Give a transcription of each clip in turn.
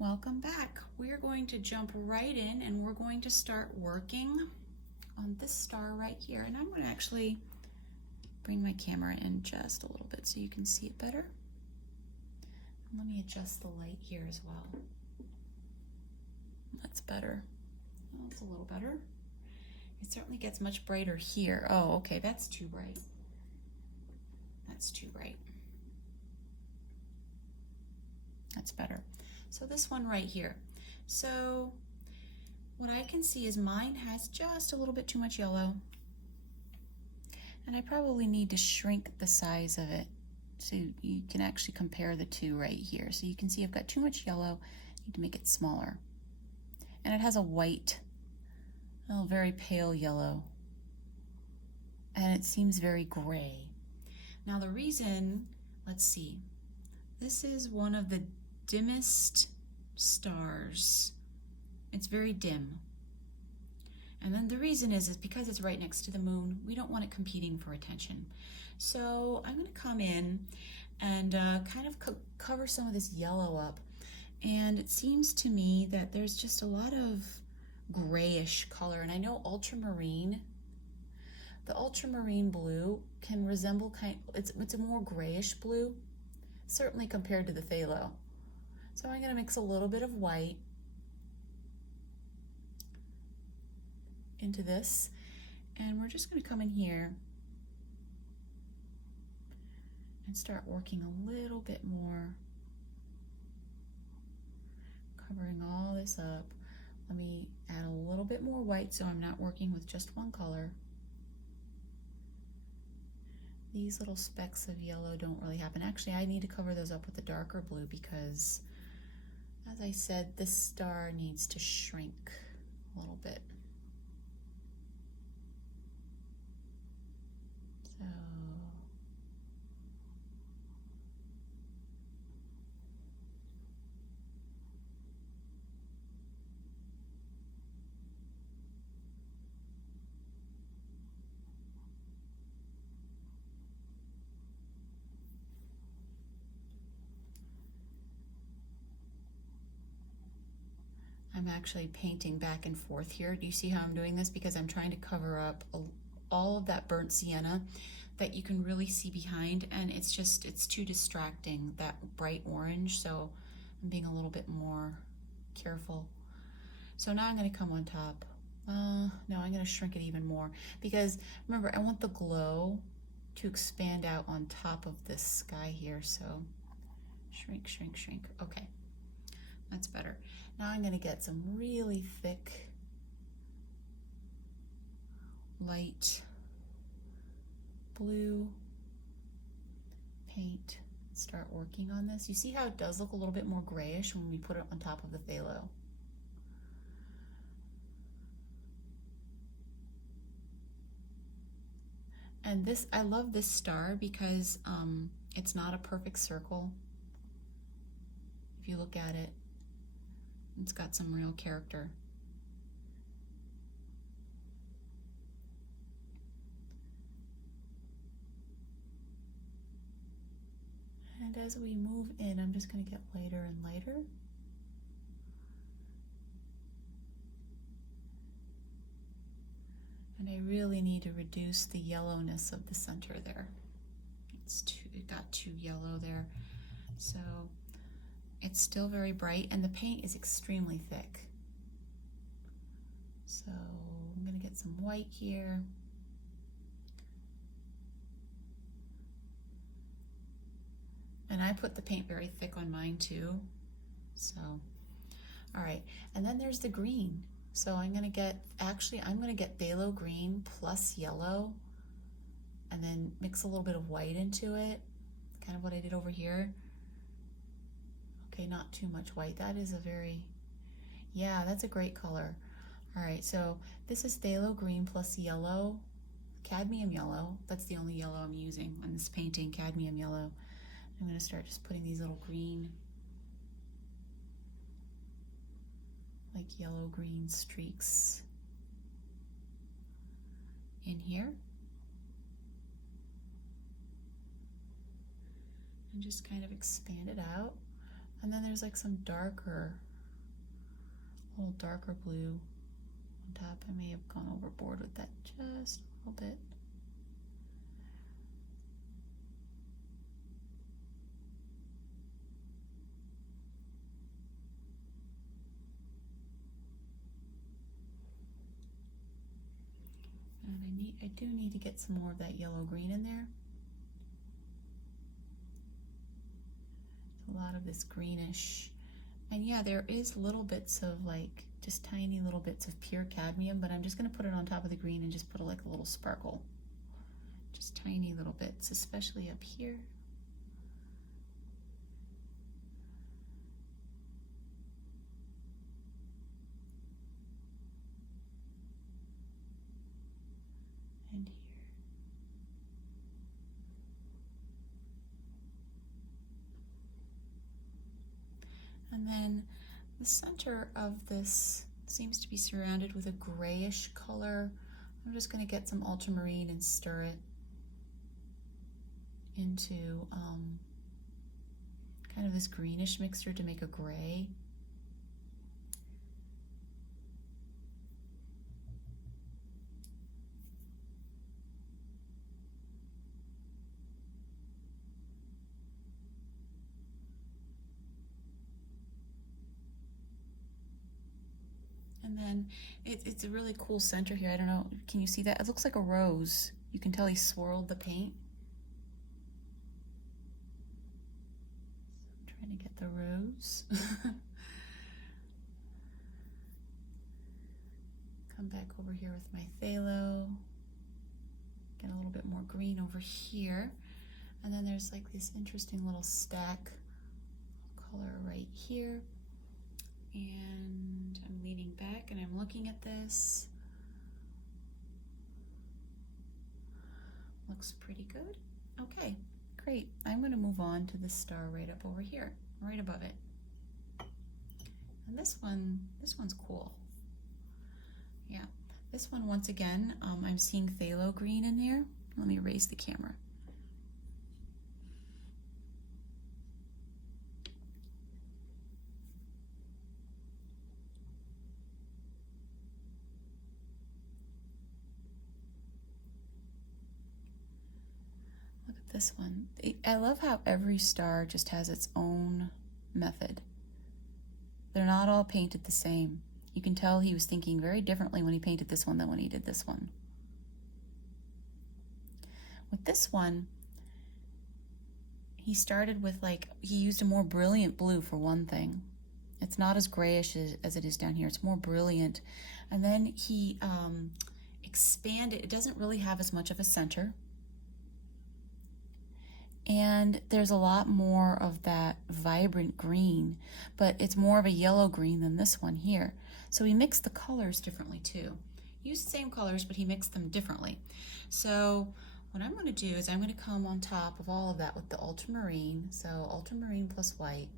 Welcome back. We're going to jump right in and we're going to start working on this star right here. And I'm going to actually bring my camera in just a little bit so you can see it better. And let me adjust the light here as well. That's better. Well, it's a little better. It certainly gets much brighter here. Oh, okay, that's too bright. That's too bright. That's better. So this one right here. So what I can see is mine has just a little bit too much yellow. And I probably need to shrink the size of it so you can actually compare the two right here. So you can see I've got too much yellow, I need to make it smaller. And it has a white, very pale yellow. And it seems very gray. Now the reason, let's see, this is one of the dimmest stars. It's very dim. And then the reason is because it's right next to the moon, we don't want it competing for attention. So I'm going to come in and kind of cover some of this yellow up. And it seems to me that there's just a lot of grayish color. And I know ultramarine, the ultramarine blue can resemble it's a more grayish blue, certainly compared to the phthalo. So I'm going to mix a little bit of white into this, and we're just going to come in here and start working a little bit more, covering all this up. Let me add a little bit more white so I'm not working with just one color. These little specks of yellow don't really happen. Actually, I need to cover those up with a darker blue because, as I said, this star needs to shrink a little bit. So I'm actually painting back and forth here. Do you see how I'm doing this? Because I'm trying to cover up all of that burnt sienna that you can really see behind, and it's too distracting, that bright orange, so I'm being a little bit more careful. So now I'm going to come on top. No, I'm going to shrink it even more because remember, I want the glow to expand out on top of this sky here, so shrink, shrink, shrink. Okay, that's better. Now I'm going to get some really thick, light blue paint. Start working on this. You see how it does look a little bit more grayish when we put it on top of the phthalo. And this, I love this star because it's not a perfect circle. If you look at it, it's got some real character. And as we move in, I'm just going to get lighter and lighter. And I really need to reduce the yellowness of the center there. It got too yellow there. So it's still very bright, and the paint is extremely thick. So I'm going to get some white here. And I put the paint very thick on mine too. So, all right. And then there's the green. So I'm going to get phthalo green plus yellow, and then mix a little bit of white into it, kind of what I did over here. Okay, not too much white. That is that's a great color. All right, so this is phthalo green plus yellow, cadmium yellow. That's the only yellow I'm using on this painting, cadmium yellow. I'm going to start just putting these little green, like yellow-green streaks in here. And just kind of expand it out. And then there's like some darker, a little darker blue on top. I may have gone overboard with that just a little bit. And I do need to get some more of that yellow green in there. A lot of this greenish. And yeah, there is little bits of like, just tiny little bits of pure cadmium, but I'm just gonna put it on top of the green and just put like a little sparkle. Just tiny little bits, especially up here. And here. And then the center of this seems to be surrounded with a grayish color. I'm just going to get some ultramarine and stir it into kind of this greenish mixture to make a gray. And then it's a really cool center here. I don't know, can you see that? It looks like a rose. You can tell he swirled the paint. I'm trying to get the rose. Come back over here with my phthalo. Get a little bit more green over here. And then there's like this interesting little stack of color right here. And I'm leaning back and I'm looking at this. Looks pretty good. Okay, great. I'm going to move on to the star right up over here, right above it. And this one's cool. Yeah, this one once again, I'm seeing phthalo green in there. Let me raise the camera. This one. I love how every star just has its own method. They're not all painted the same. You can tell he was thinking very differently when he painted this one than when he did this one. With this one, he started with he used a more brilliant blue for one thing. It's not as grayish as it is down here. It's more brilliant. And then he expanded. It doesn't really have as much of a center. And there's a lot more of that vibrant green, but it's more of a yellow green than this one here. So he mixed the colors differently too. He used the same colors, but he mixed them differently. So what I'm going to do is I'm going to come on top of all of that with the ultramarine. So ultramarine plus white.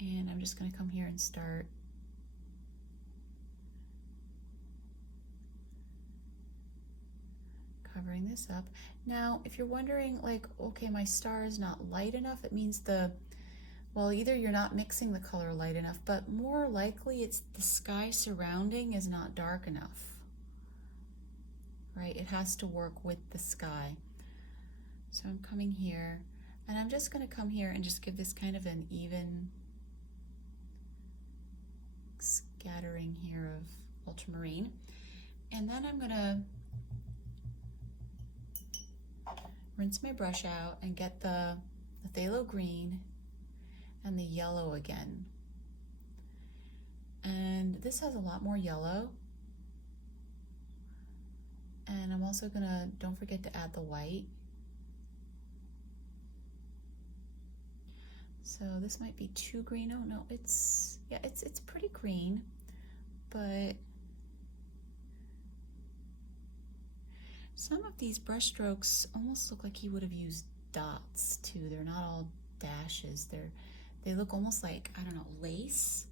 And I'm just going to come here and start covering this up. Now, if you're wondering, okay, my star is not light enough, it means well, either you're not mixing the color light enough, but more likely it's the sky surrounding is not dark enough, right? It has to work with the sky. So I'm coming here, and I'm just going to come here and just give this kind of an even scattering here of ultramarine. And then I'm going to rinse my brush out and get the phthalo green and the yellow again. And this has a lot more yellow. And I'm also gonna, don't forget to add the white. So this might be too green. Oh no, it's pretty green, but some of these brush strokes almost look like he would have used dots too. They're not all dashes. They look almost like, I don't know, lace.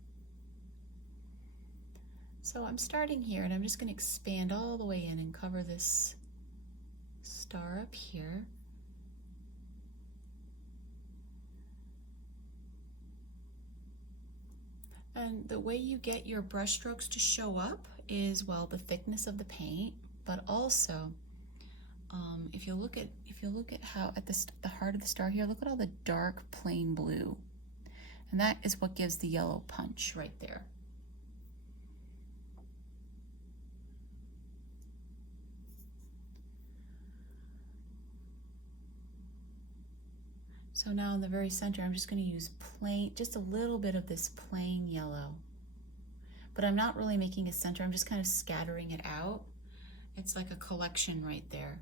So I'm starting here and I'm just going to expand all the way in and cover this star up here. And the way you get your brush strokes to show up is, well, the thickness of the paint, but also if you look at how at the heart of the star here, look at all the dark plain blue, and that is what gives the yellow punch right there. So now in the very center, I'm just going to use just a little bit of this plain yellow. But I'm not really making a center, I'm just kind of scattering it out. It's like a collection right there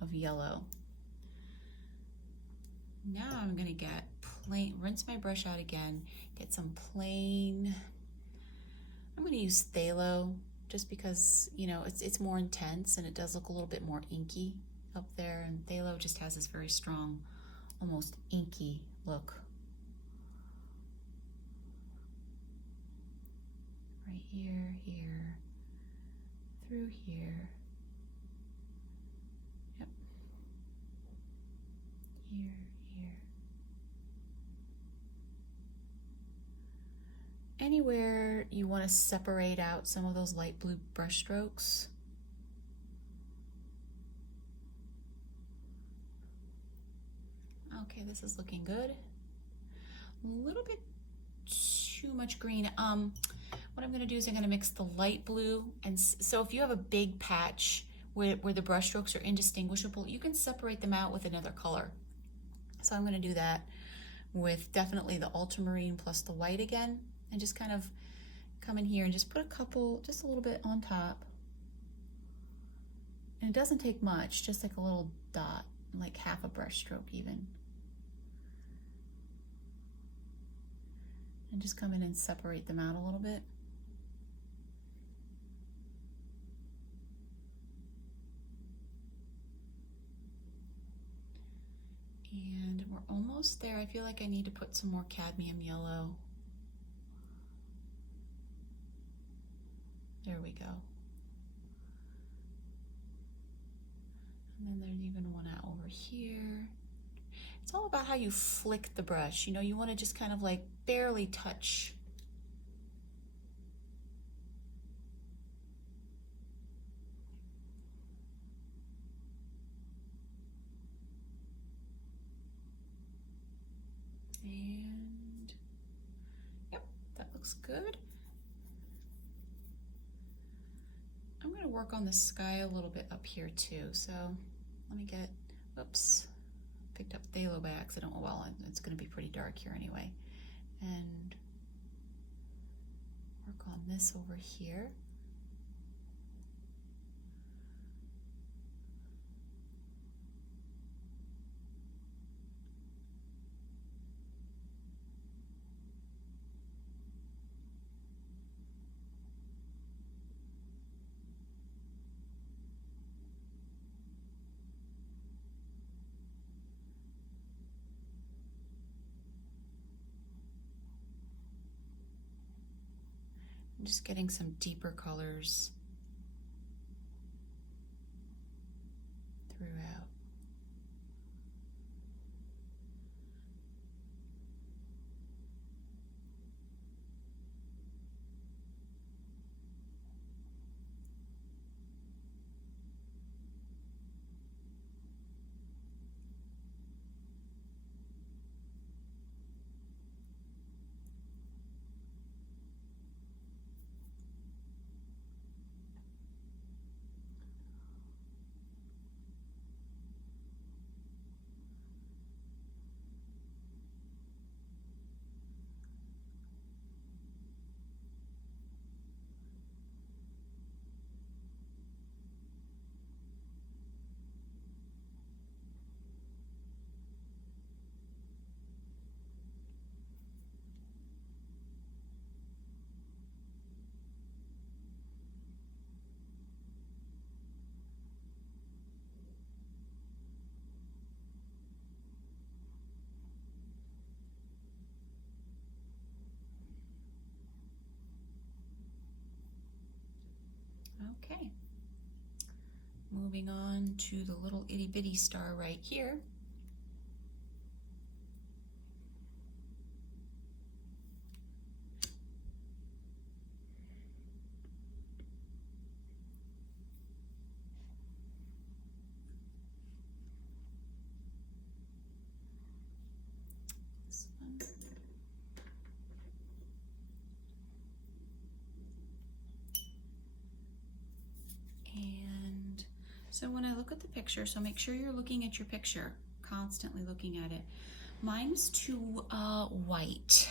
of yellow. Now I'm going to get plain, rinse my brush out again, get some plain, I'm going to use phthalo just because, you know, it's more intense and it does look a little bit more inky up there, and phthalo just has this very strong, almost inky look. Right here, here, through here. Yep. Here, here. Anywhere you want to separate out some of those light blue brush strokes. Okay, this is looking good. A little bit too much green. What I'm going to do is I'm going to mix the light blue, and so if you have a big patch where the brush strokes are indistinguishable, you can separate them out with another color. So I'm going to do that with definitely the ultramarine plus the white again, and just kind of come in here and just put just a little bit on top. And it doesn't take much, just like a little dot, like half a brush stroke even. And just come in and separate them out a little bit. And we're almost there. I feel like I need to put some more cadmium yellow. There we go. And then there's even one out over here. It's all about how you flick the brush. You know, you want to just kind of like barely touch. And yep, that looks good. I'm going to work on the sky a little bit up here too. So let me get, oops, picked up phthalo by accident. Well, it's going to be pretty dark here anyway. And work on this over here. I'm just getting some deeper colors throughout. Okay. Moving on to the little itty bitty star right here. This one. And so when I look at the picture, so make sure you're looking at your picture, constantly looking at it. Mine's too white.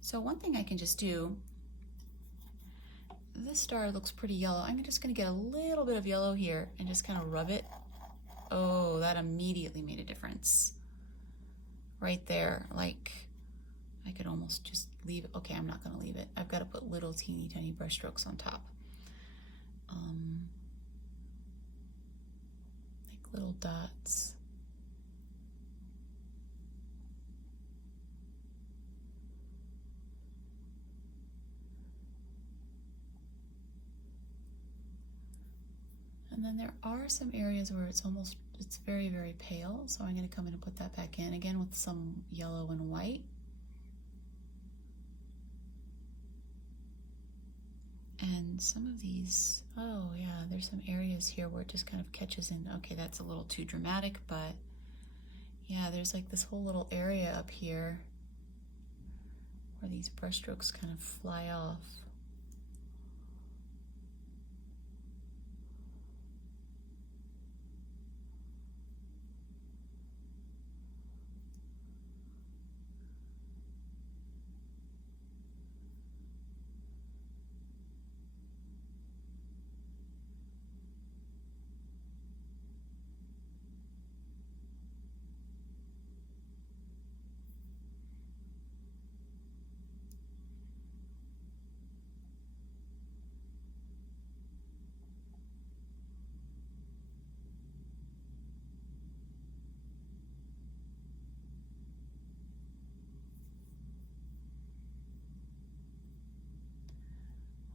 So one thing I can just do, this star looks pretty yellow. I'm just gonna get a little bit of yellow here and just kind of rub it. Oh, that immediately made a difference. Right there, like I could almost just leave it. Okay, I'm not gonna leave it. I've got to put little teeny tiny brush strokes on top. Like little dots. And then there are some areas where it's very, very pale. So I'm going to come in and put that back in again with some yellow and white. And some of these, oh yeah, there's some areas here where it just kind of catches in. Okay, that's a little too dramatic, but yeah, there's like this whole little area up here where these brush strokes kind of fly off.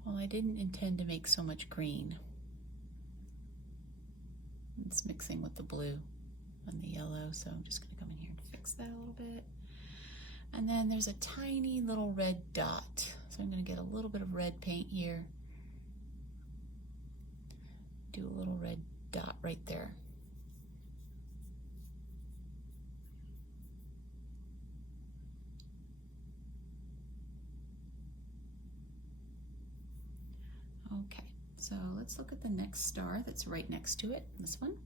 Well, I didn't intend to make so much green. It's mixing with the blue and the yellow, so I'm just gonna come in here and fix that a little bit. And then there's a tiny little red dot. So I'm gonna get a little bit of red paint here. Do a little red dot right there. Okay, so let's look at the next star that's right next to it, this one.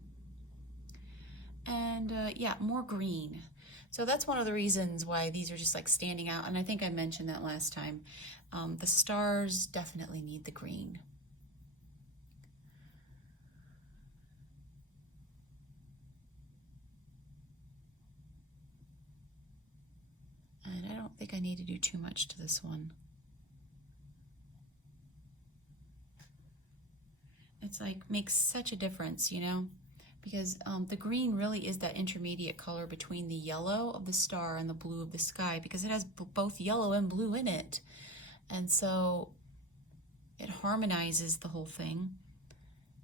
And yeah, more green. So that's one of the reasons why these are just like standing out. And I think I mentioned that last time. The stars definitely need the green. And I don't think I need to do too much to this one. It's like makes such a difference, you know, because the green really is that intermediate color between the yellow of the star and the blue of the sky, because it has both yellow and blue in it. And so it harmonizes the whole thing.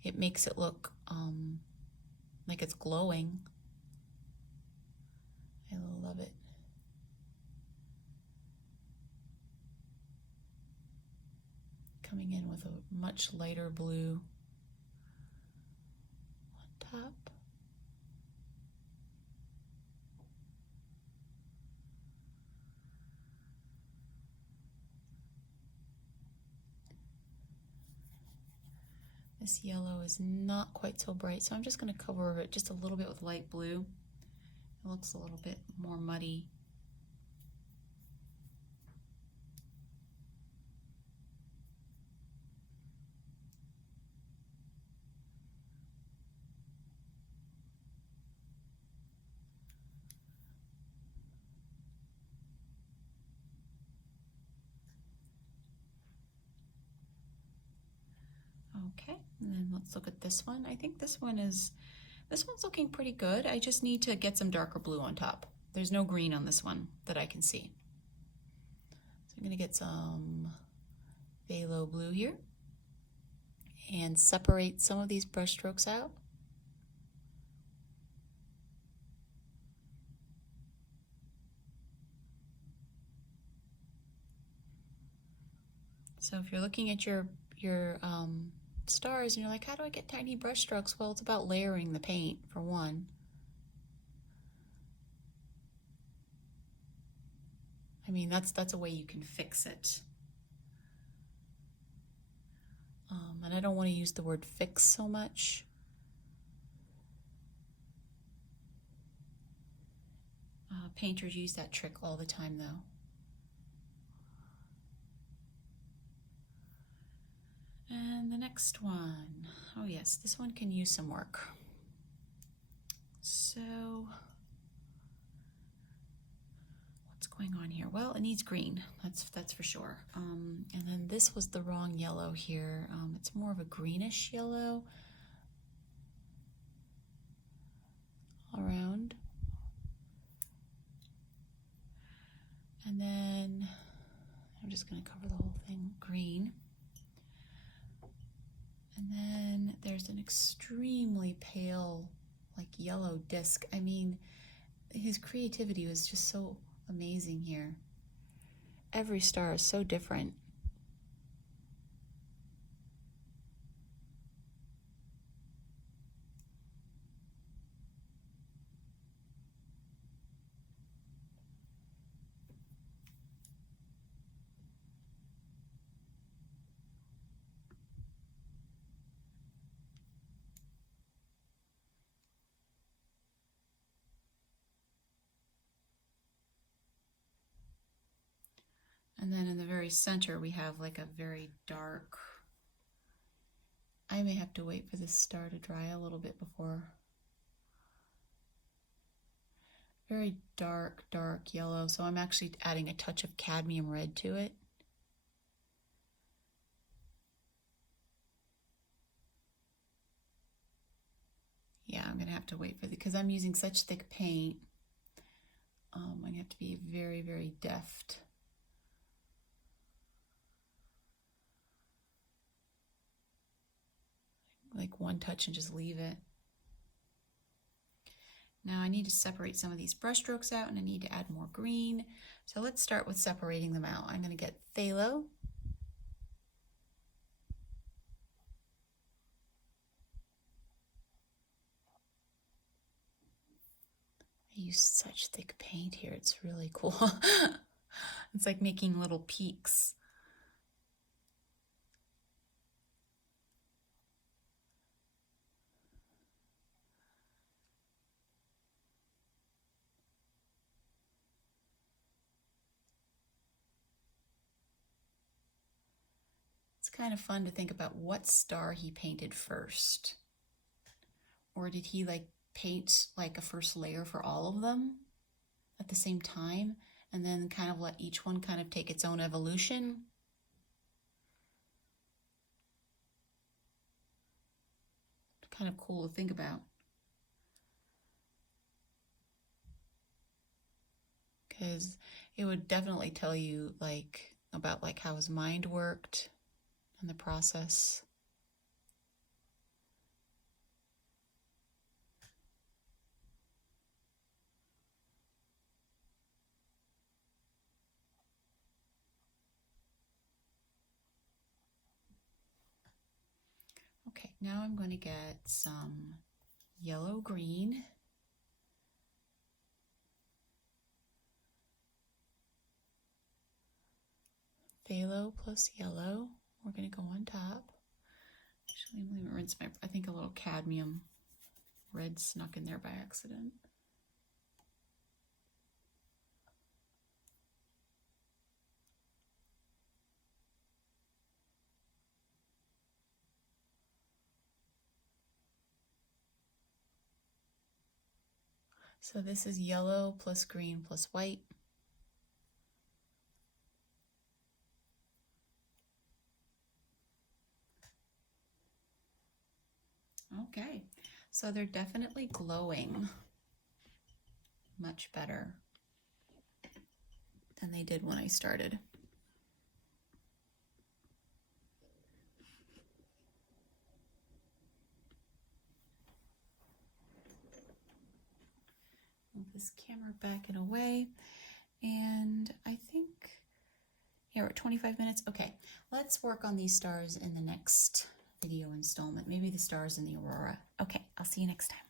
It makes it look like it's glowing. I love it. Coming in with a much lighter blue on top. This yellow is not quite so bright, so I'm just going to cover it just a little bit with light blue. It looks a little bit more muddy. Okay, and then let's look at this one. I think this one's looking pretty good. I just need to get some darker blue on top. There's no green on this one that I can see. So I'm gonna get some phthalo blue here. and separate some of these brush strokes out. So if you're looking at your stars and you're like, how do I get tiny brush strokes? Well, it's about layering the paint for one. I mean, that's a way you can fix it. And I don't want to use the word fix so much. Painters use that trick all the time, though. And the next one, oh yes, this one can use some work. So, what's going on here? Well, it needs green, that's for sure. And then this was the wrong yellow here. It's more of a greenish yellow around. And then I'm just going to cover the whole thing green. And then there's an extremely pale, like yellow disc. I mean, his creativity was just so amazing here. Every star is so different. And then in the very center, we have like a very dark, I may have to wait for this star to dry a little bit before. Very dark, dark yellow. So I'm actually adding a touch of cadmium red to it. Yeah, I'm gonna have to wait for because I'm using such thick paint. I'm gonna have to be very, very deft. Like one touch and just leave it. Now I need to separate some of these brush strokes out and I need to add more green. So let's start with separating them out. I'm gonna get phthalo. I use such thick paint here, it's really cool. It's like making little peaks. It's kind of fun to think about what star he painted first. Or did he like paint like a first layer for all of them at the same time and then kind of let each one kind of take its own evolution? Kind of cool to think about. Because it would definitely tell you like about like how his mind worked and the process. Okay, now I'm going to get some yellow green. Phthalo plus yellow. We're going to go on top. Actually, let me rinse my, I think a little cadmium red snuck in there by accident. So this is yellow plus green plus white. Okay, so they're definitely glowing much better than they did when I started. this camera back and away. And I think, yeah, we're at 25 minutes. Okay, let's work on these stars in the next video installment. Maybe the stars in the aurora. Okay, I'll see you next time.